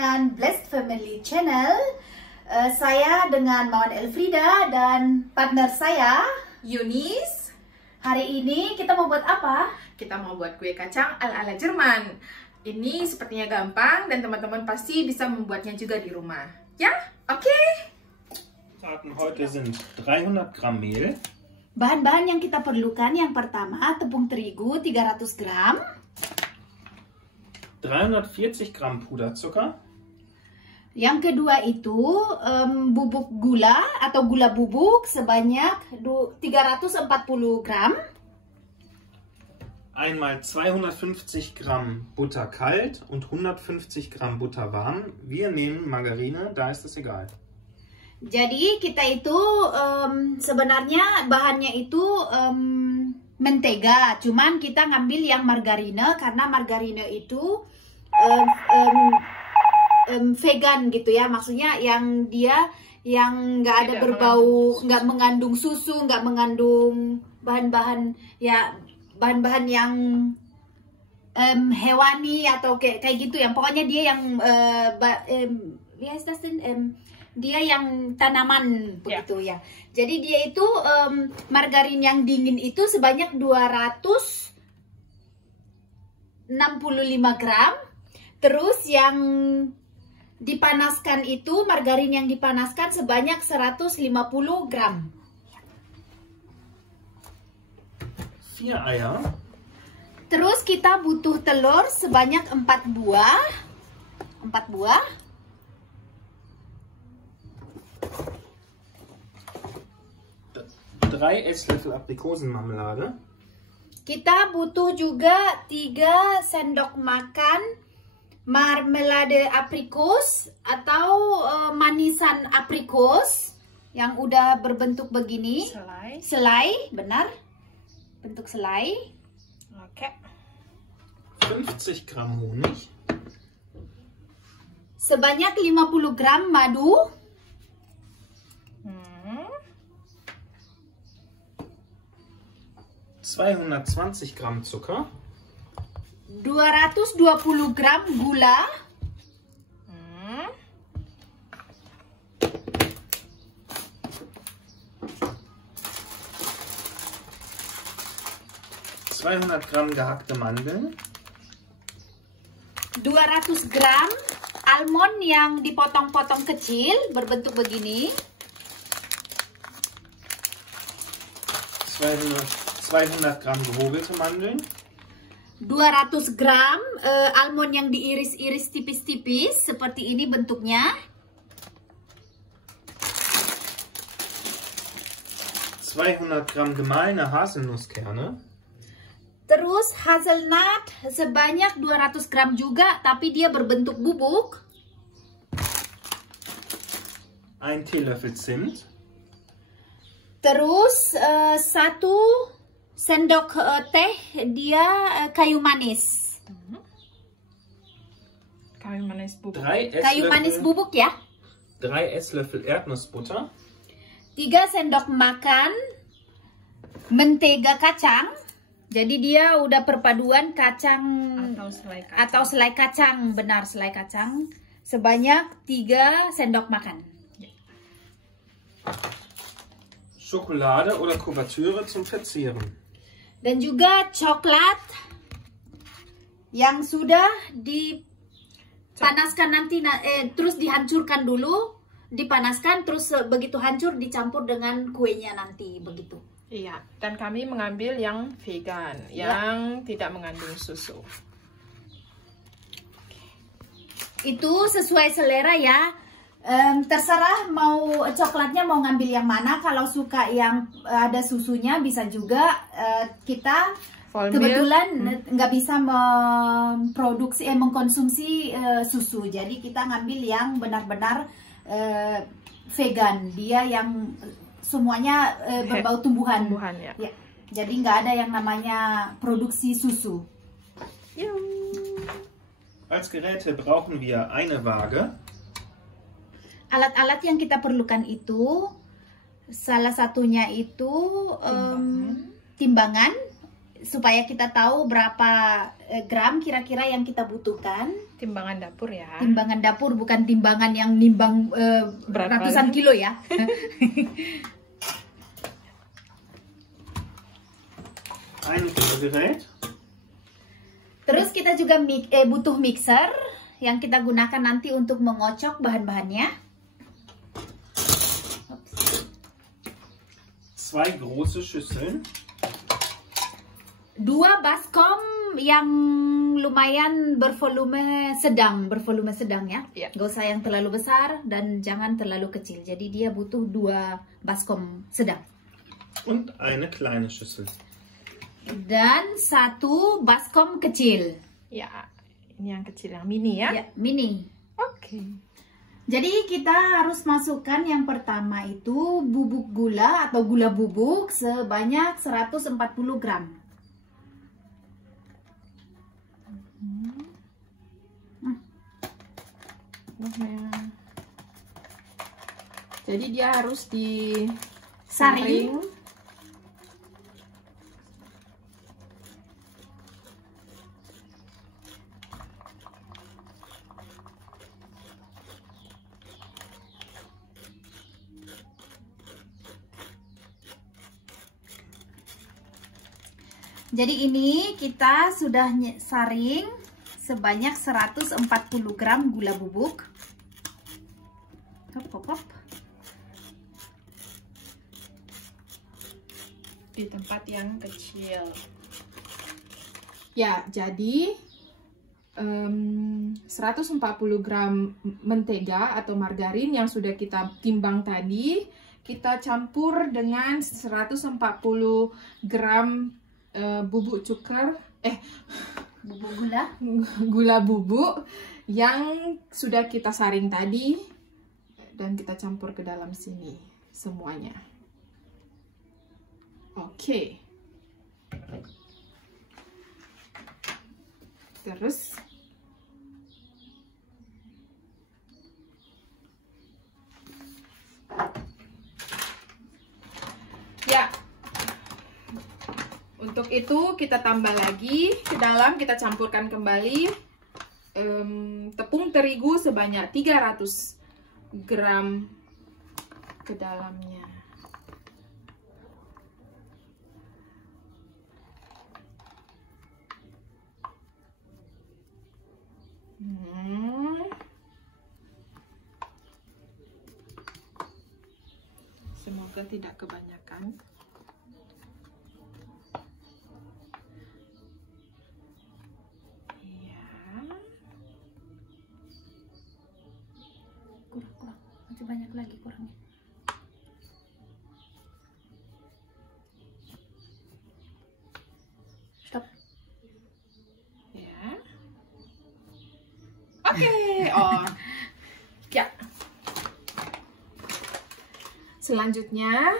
dengan Blessed Family Channel. Saya dengan Mawan Elfrida dan partner saya Yunis. Hari ini kita mau buat apa? Kita mau buat kue kacang ala-ala Jerman. Ini sepertinya gampang dan teman-teman pasti bisa membuatnya juga di rumah. Ya, oke. Heute sind 300 Gramm Mehl. Bahan-bahan yang kita perlukan yang pertama tepung terigu 300 gram. 340 Gramm Puderzucker. Yang kedua itu bubuk gula atau gula bubuk sebanyak 340 gram. Einmal 250 Gramm Butter kalt und 150 Gramm Butter warm. Wir nehmen Margarine, da ist es egal. Jadi kita itu sebenarnya bahannya itu mentega, cuman kita ngambil yang margarine karena margarine itu vegan gitu ya, maksudnya yang dia yang nggak ada berbau, nggak mengandung susu, nggak mengandung bahan-bahan ya bahan-bahan yang hewani atau kayak gitu ya, pokoknya dia yang dia yang tanaman begitu ya. Jadi dia itu margarin yang dingin itu sebanyak 265 gram. Terus yang dipanaskan itu margarin yang dipanaskan sebanyak 150 gram. 4 Eier. Terus kita butuh telur sebanyak 4 buah. 4 buah. 3 Esslöffel Aprikosenmarmelade. Kita butuh juga 3 sendok makan marmelade aprikos atau manisan aprikos yang udah berbentuk begini. Selai, benar. Bentuk selai. Oke. 50 Gramm Honig. Sebanyak 50 gram madu. 220 Gramm Zucker. 220 gram gula. 200 Gramm gehackte Mandeln. 200 gram almond yang dipotong-potong kecil berbentuk begini. 200 Gramm gehobelte Mandeln. 200 gram almond yang diiris-iris tipis-tipis seperti ini bentuknya. 200 Gramm gemahlene Haselnusskerne. Terus hazelnut sebanyak 200 gram juga, tapi dia berbentuk bubuk. 1 Teelöffel Zimt. Terus 1 sendok teh dia kayu manis. Kayu manis bubuk. Kayu manis bubuk ya. 3 Esslöffel Erdnussbutter. 3 sendok makan mentega kacang. Jadi dia udah perpaduan kacang atau selai kacang, benar selai kacang sebanyak 3 sendok makan. Schokolade oder Kuvertüre zum Verzieren. Dan juga coklat yang sudah dipanaskan nanti, terus dihancurkan dulu, dipanaskan, terus begitu hancur dicampur dengan kuenya nanti begitu. Iya, dan kami mengambil yang vegan, yang tidak mengandung susu. Itu sesuai selera ya. Terserah mau coklatnya mau ngambil yang mana. Kalau suka yang ada susunya bisa juga. Kita kebetulan nggak bisa memproduksi mengkonsumsi susu, jadi kita ngambil yang benar-benar vegan, dia yang semuanya berbau tumbuhan ya. Ya. Jadi nggak ada yang namanya produksi susu. Als Geräte brauchen wir eine Waage. Alat-alat yang kita perlukan itu salah satunya itu timbangan supaya kita tahu berapa gram kira-kira yang kita butuhkan. Timbangan dapur ya. Timbangan dapur, bukan timbangan yang nimbang ratusan kilo ya. Ein Gerät. Terus kita juga butuh mixer yang kita gunakan nanti untuk mengocok bahan-bahannya. 2 große Schüsseln. 2 baskom yang lumayan bervolume sedang ya. Iya. Gak usah yang terlalu besar dan jangan terlalu kecil. Jadi dia butuh 2 baskom sedang. Und eine kleine Schüssel. Dan 1 baskom kecil. Ya, ini yang kecil, yang mini ya. Ya, mini. Oke. Jadi kita harus masukkan yang pertama itu bubuk gula atau gula bubuk sebanyak 140 gram. Jadi dia harus Saring. Jadi ini kita sudah saring sebanyak 140 gram gula bubuk. Hop, hop, hop. Di tempat yang kecil. Ya, jadi 140 gram mentega atau margarin yang sudah kita timbang tadi, kita campur dengan 140 gram bubuk cuker, Bubuk gula. gula bubuk yang sudah kita saring tadi, dan kita campur ke dalam sini semuanya. Oke. Terus ya, untuk itu kita tambah lagi ke dalam, kita campurkan kembali tepung terigu sebanyak 300 gram ke dalamnya. Semoga tidak kebanyakan. Kurang, masih banyak lagi kurangnya. Stop. Ya. Oke. Oh. Ya. Selanjutnya,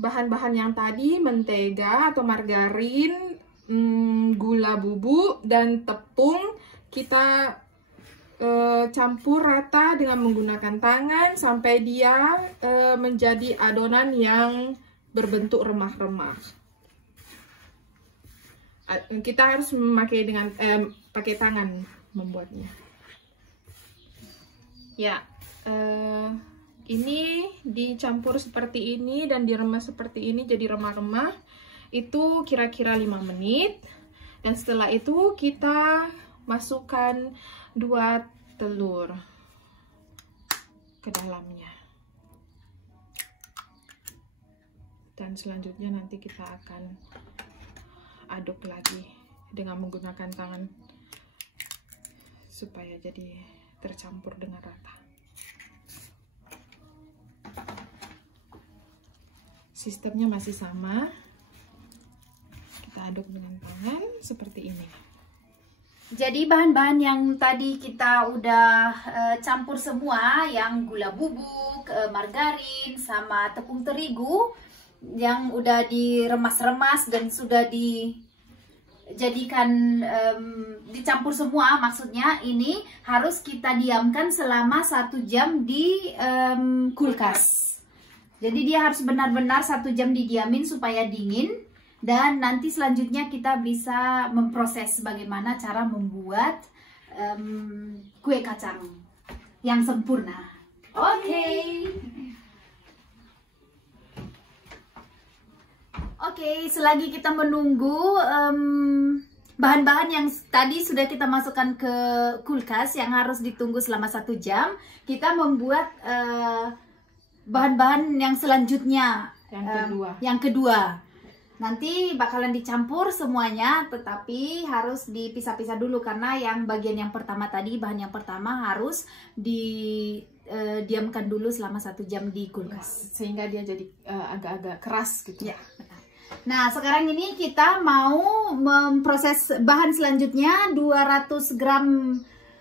bahan-bahan yang tadi, mentega atau margarin, gula bubuk, dan tepung, kita campur rata dengan menggunakan tangan sampai dia menjadi adonan yang berbentuk remah-remah. Kita harus memakai pakai tangan membuatnya. Ya, ini dicampur seperti ini dan diremas seperti ini jadi remah-remah. Itu kira-kira 5 menit. Dan setelah itu kita masukkan 2 telur ke dalamnya. Dan selanjutnya nanti kita akan aduk lagi dengan menggunakan tangan supaya jadi tercampur dengan rata. Sistemnya masih sama. Kita aduk dengan tangan seperti ini. Jadi bahan-bahan yang tadi kita udah campur semua, yang gula bubuk, margarin, sama tepung terigu yang udah diremas-remas dan sudah dijadikan dicampur semua, maksudnya ini harus kita diamkan selama 1 jam di kulkas. Jadi dia harus benar-benar 1 jam didiamin supaya dingin. Dan nanti selanjutnya kita bisa memproses bagaimana cara membuat kue kacang yang sempurna. Oke, selagi kita menunggu bahan-bahan yang tadi sudah kita masukkan ke kulkas yang harus ditunggu selama 1 jam, kita membuat bahan-bahan yang selanjutnya, yang kedua. Nanti bakalan dicampur semuanya, tetapi harus dipisah-pisah dulu karena yang bagian yang pertama tadi, bahan yang pertama harus didiamkan dulu selama 1 jam di kulkas sehingga dia jadi agak-agak keras gitu. Ya, benar. Nah, sekarang ini kita mau memproses bahan selanjutnya, 200 gram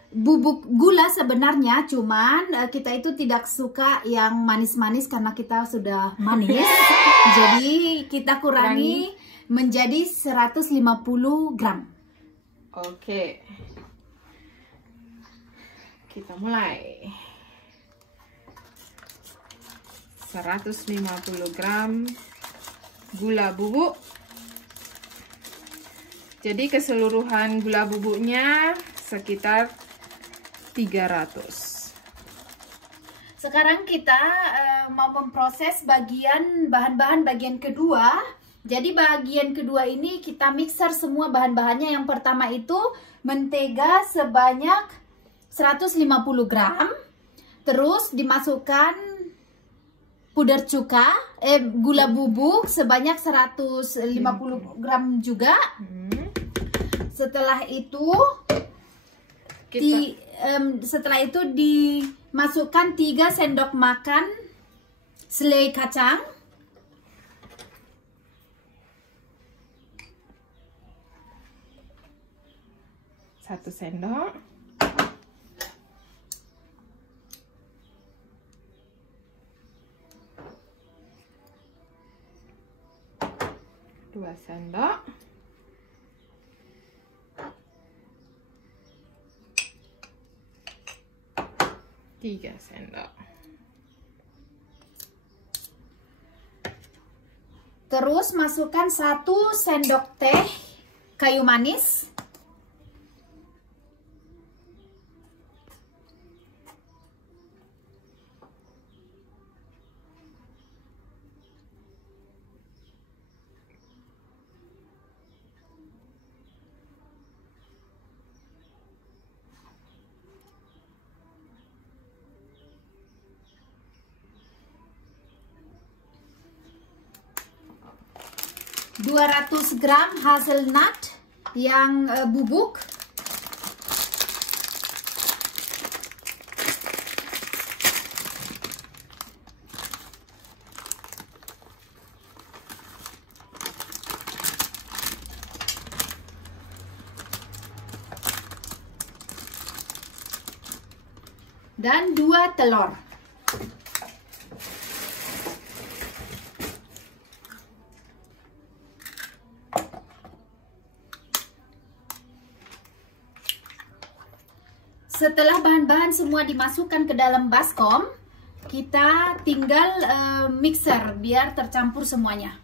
bubuk gula sebenarnya, cuman kita itu tidak suka yang manis-manis karena kita sudah manis. Jadi kita kurangi menjadi 150 gram. Oke. Kita mulai. 150 gram gula bubuk. Jadi keseluruhan gula bubuknya sekitar 300. Sekarang kita mau memproses bahan-bahan bagian kedua. Jadi bagian kedua ini kita mixer semua bahan-bahannya. Yang pertama itu mentega sebanyak 150 gram. Terus dimasukkan puder cuka, gula bubuk sebanyak 150 gram juga. Setelah itu dimasukkan 3 sendok makan selai kacang. Satu sendok. Dua sendok. Tiga sendok. Terus masukkan 1 sendok teh kayu manis. ,200 gram hazelnut yang bubuk. Dan 2 telur. Setelah bahan-bahan semua dimasukkan ke dalam baskom, kita tinggal mixer biar tercampur semuanya.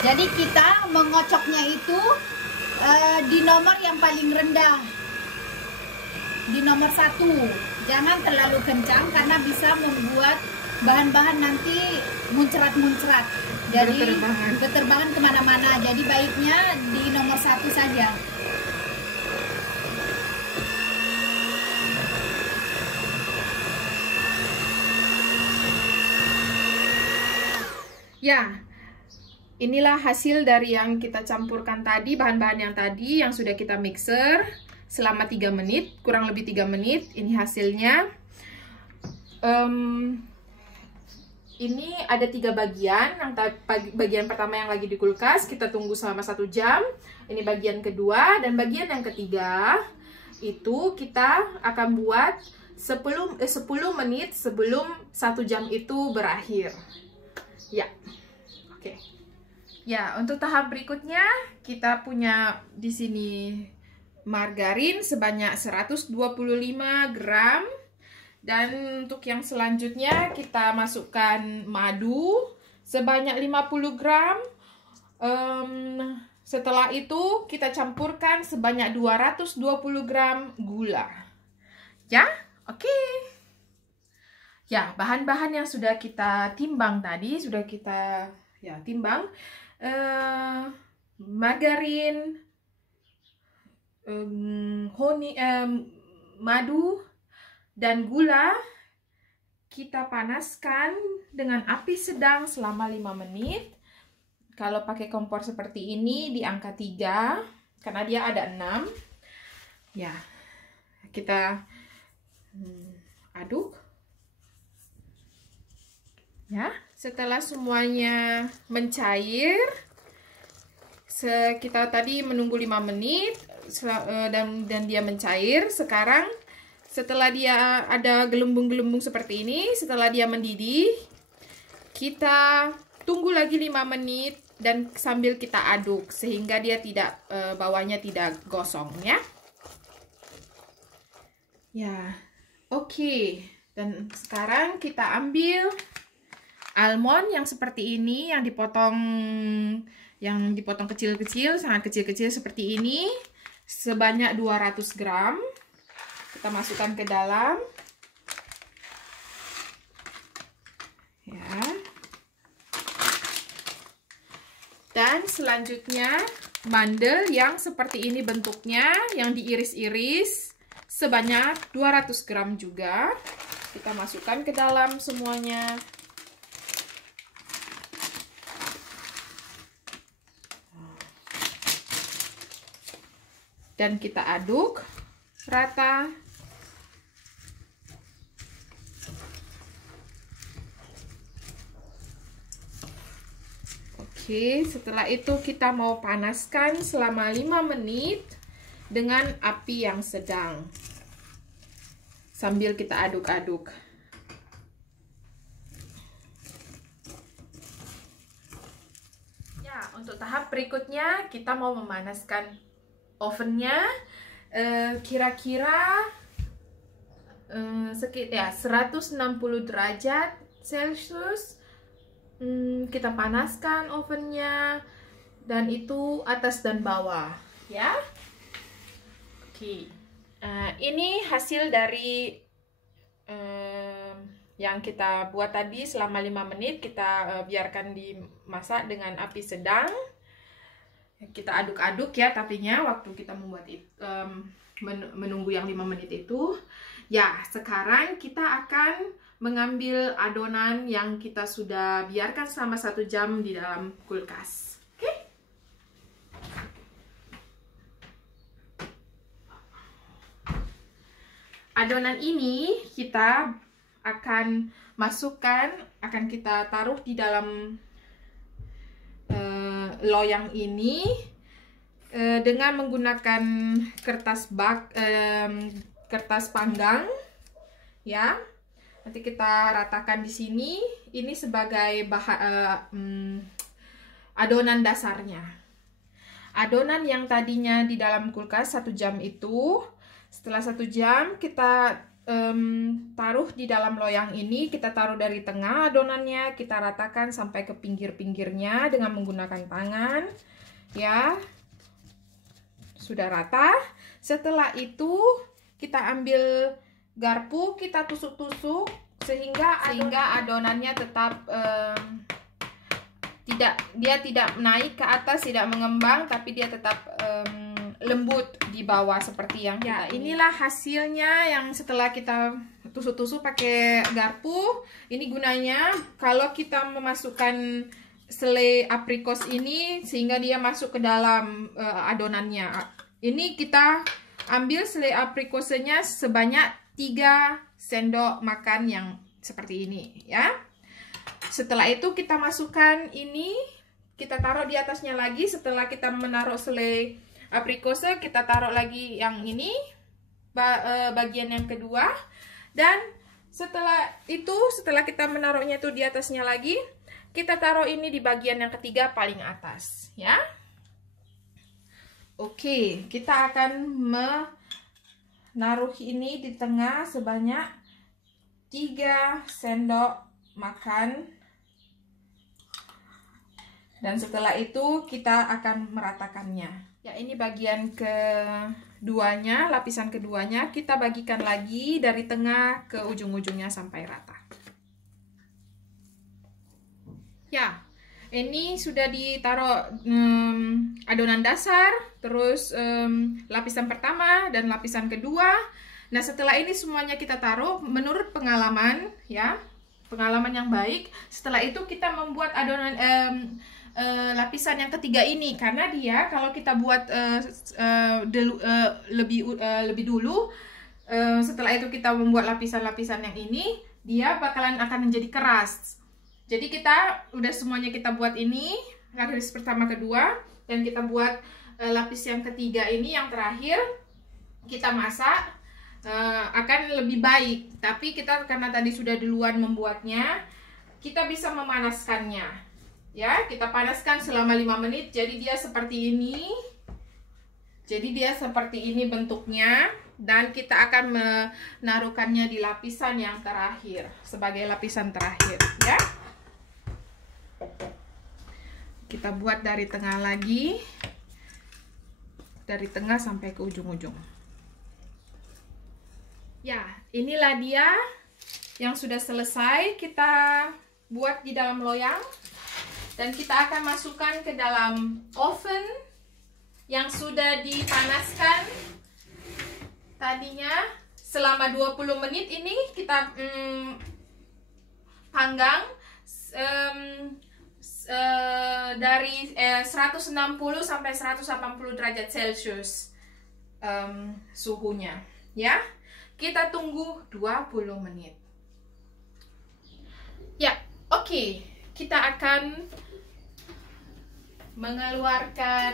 Jadi kita mengocoknya itu di nomor yang paling rendah, di nomor 1. Jangan terlalu kencang karena bisa membuat bahan-bahan nanti muncrat-muncrat, jadi berterbangan kemana-mana. Jadi baiknya di nomor 1 saja. Ya, inilah hasil dari yang kita campurkan tadi, bahan-bahan yang tadi yang sudah kita mixer selama 3 menit, kurang lebih 3 menit. Ini hasilnya. Ini ada 3 bagian. Yang bagian pertama yang lagi di kulkas kita tunggu selama 1 jam. Ini bagian kedua, dan bagian yang ketiga itu kita akan buat 10 menit sebelum 1 jam itu berakhir. Ya. Oke. Ya, untuk tahap berikutnya kita punya di sini margarin sebanyak 125 gram. Dan untuk yang selanjutnya kita masukkan madu sebanyak 50 gram. Setelah itu kita campurkan sebanyak 220 gram gula. Ya, oke. Ya, bahan-bahan yang sudah kita timbang tadi, sudah kita timbang. Margarin, madu, dan gula kita panaskan dengan api sedang selama 5 menit. Kalau pakai kompor seperti ini di angka 3, karena dia ada 6. Ya, kita aduk. Ya, setelah semuanya mencair, kita tadi menunggu 5 menit dan dia mencair. Sekarang setelah dia ada gelembung-gelembung seperti ini, setelah dia mendidih, kita tunggu lagi 5 menit dan sambil kita aduk sehingga dia tidak bawahnya tidak gosong ya. Ya, oke. Dan sekarang kita ambil almond yang seperti ini, yang dipotong kecil-kecil, sangat kecil-kecil seperti ini, sebanyak 200 gram. Kita masukkan ke dalam. Ya. Dan selanjutnya mandel yang seperti ini bentuknya, yang diiris-iris sebanyak 200 gram juga. Kita masukkan ke dalam semuanya. Dan kita aduk rata. Oke, setelah itu kita mau panaskan selama 5 menit dengan api yang sedang. Sambil kita aduk-aduk. Ya, untuk tahap berikutnya kita mau memanaskan ovennya kira-kira sekitar 160 derajat Celcius. Kita panaskan ovennya dan itu atas dan bawah ya. Oke. Ini hasil dari yang kita buat tadi selama 5 menit. Kita biarkan dimasak dengan api sedang. Kita aduk-aduk ya tapinya waktu kita membuat menunggu yang 5 menit itu. Ya, sekarang kita akan mengambil adonan yang kita sudah biarkan selama 1 jam di dalam kulkas. Oke? Adonan ini kita akan masukkan, akan kita taruh di dalam loyang ini dengan menggunakan kertas panggang ya. Nanti kita ratakan di sini. Ini sebagai adonan dasarnya. Adonan yang tadinya di dalam kulkas 1 jam itu, setelah 1 jam kita taruh di dalam loyang ini. Kita taruh dari tengah adonannya, kita ratakan sampai ke pinggir-pinggirnya dengan menggunakan tangan ya. Sudah rata. Setelah itu kita ambil garpu, kita tusuk-tusuk sehingga adonannya tetap tidak naik ke atas, tidak mengembang, tapi dia tetap lembut di bawah seperti yang ya. Inilah hasilnya yang setelah kita tusuk-tusuk pakai garpu. Ini gunanya kalau kita memasukkan selai aprikos ini sehingga dia masuk ke dalam adonannya. Ini kita ambil selai aprikosnya sebanyak 3 sendok makan yang seperti ini ya. Setelah itu kita masukkan ini, kita taruh di atasnya lagi. Setelah kita menaruh selai aprikose, kita taruh lagi yang ini, bagian yang kedua. Dan setelah itu, setelah kita menaruhnya itu di atasnya lagi, kita taruh ini di bagian yang ketiga paling atas, ya. Oke, kita akan menaruh ini di tengah sebanyak 3 sendok makan. Dan setelah itu kita akan meratakannya. Ya, ini bagian keduanya, lapisan keduanya. Kita bagikan lagi dari tengah ke ujung-ujungnya sampai rata. Ya, ini sudah ditaruh adonan dasar, terus lapisan pertama dan lapisan kedua. Nah, setelah ini semuanya kita taruh menurut pengalaman, ya, pengalaman yang baik. Setelah itu kita membuat adonan lapisan yang ketiga ini, karena dia kalau kita buat lebih dulu, setelah itu kita membuat lapisan-lapisan yang ini, dia bakalan akan menjadi keras. Jadi kita udah semuanya kita buat ini, lapis pertama kedua, dan kita buat lapis yang ketiga ini yang terakhir kita masak, akan lebih baik. Tapi kita karena tadi sudah duluan membuatnya, kita bisa memanaskannya. Ya, kita panaskan selama 5 menit. Jadi dia seperti ini. Jadi dia seperti ini bentuknya. Dan kita akan menaruhkannya di lapisan yang terakhir, sebagai lapisan terakhir, ya. Kita buat dari tengah lagi. Dari tengah sampai ke ujung-ujung. Ya, inilah dia yang sudah selesai kita buat di dalam loyang. Dan kita akan masukkan ke dalam oven yang sudah dipanaskan tadinya selama 20 menit. Ini kita panggang dari 160 sampai 180 derajat Celcius suhunya, ya. Kita tunggu 20 menit. Ya, oke. Kita akan mengeluarkan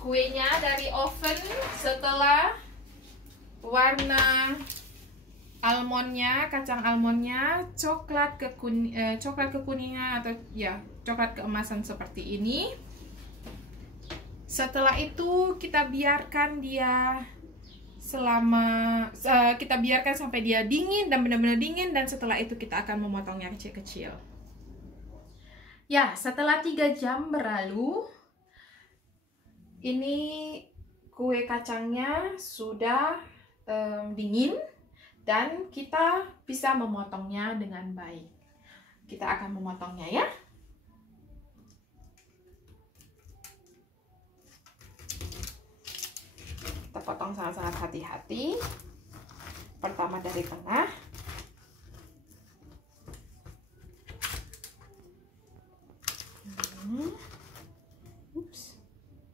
kuenya dari oven setelah warna almondnya, kacang almondnya coklat kekuningan atau ya coklat keemasan seperti ini. Setelah itu kita biarkan dia kita biarkan sampai dia dingin dan benar-benar dingin, dan setelah itu kita akan memotongnya kecil-kecil. Ya, setelah 3 jam berlalu, ini kue kacangnya sudah dingin dan kita bisa memotongnya dengan baik. Kita akan memotongnya, ya. Kita potong sangat-sangat hati-hati. Pertama dari tengah. Ups.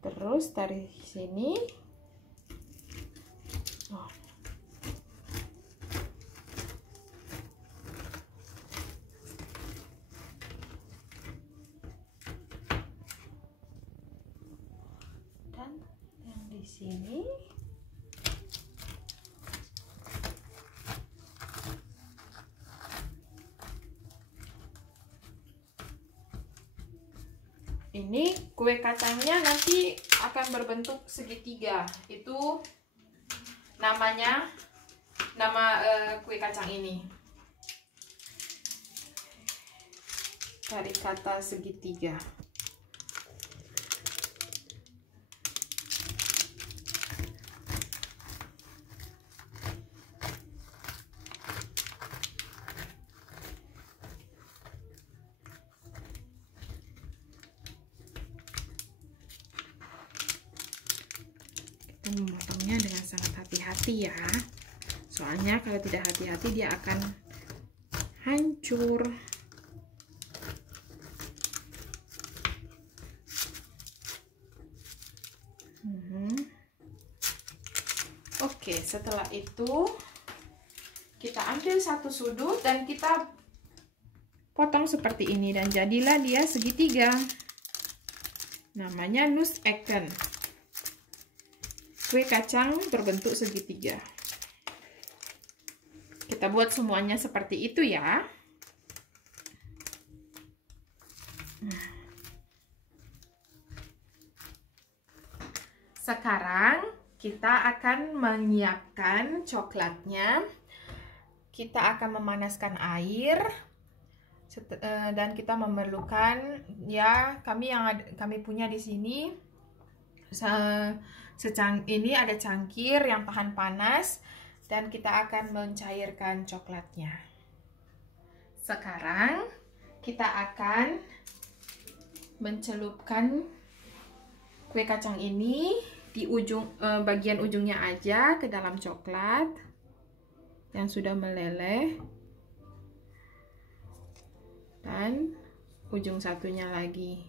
Terus dari sini. Oh. Dan yang di sini. Ini kue kacangnya nanti akan berbentuk segitiga. Itu nama kue kacang ini. Dari kata segitiga. Memotongnya dengan sangat hati-hati, ya, soalnya kalau tidak hati-hati dia akan hancur. Oke, setelah itu kita ambil satu sudut dan kita potong seperti ini, dan jadilah dia segitiga. Namanya Nusseken. Kue kacang berbentuk segitiga. Kita buat semuanya seperti itu, ya. Sekarang kita akan menyiapkan coklatnya. Kita akan memanaskan air dan kita memerlukan, ya, kami punya di sini ini ada cangkir yang tahan panas dan kita akan mencairkan coklatnya. Sekarang kita akan mencelupkan kue kacang ini di bagian ujungnya aja ke dalam coklat yang sudah meleleh, dan ujung satunya lagi.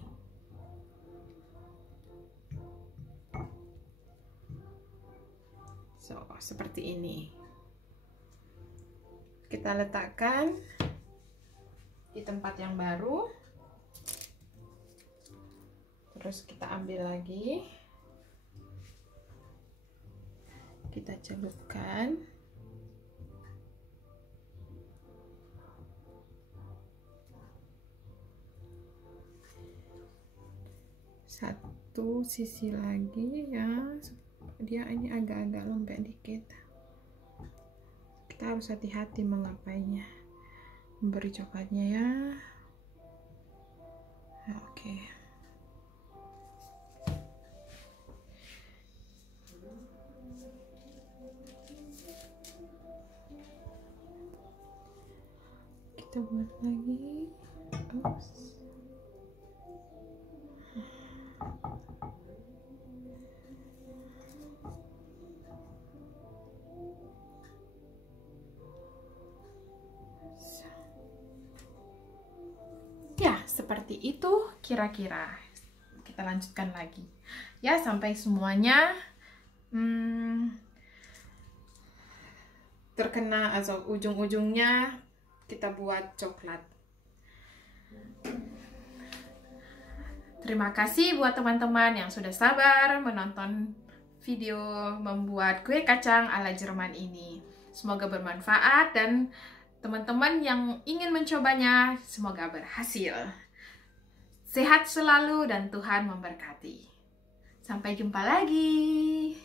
So, seperti ini. Kita letakkan di tempat yang baru. Terus kita ambil lagi. Kita celupkan. Satu sisi lagi, ya. Dia ini agak-agak lembek dikit. Kita harus hati-hati menggapainya. Memberi coklatnya, ya. Oke. Kita buat lagi. Oops. Ya, seperti itu kira-kira. Kita lanjutkan lagi. Ya, sampai semuanya terkena, atau ujung-ujungnya kita buat coklat. Terima kasih buat teman-teman yang sudah sabar menonton video membuat kue kacang ala Jerman ini. Semoga bermanfaat dan teman-teman yang ingin mencobanya semoga berhasil. Sehat selalu dan Tuhan memberkati. Sampai jumpa lagi.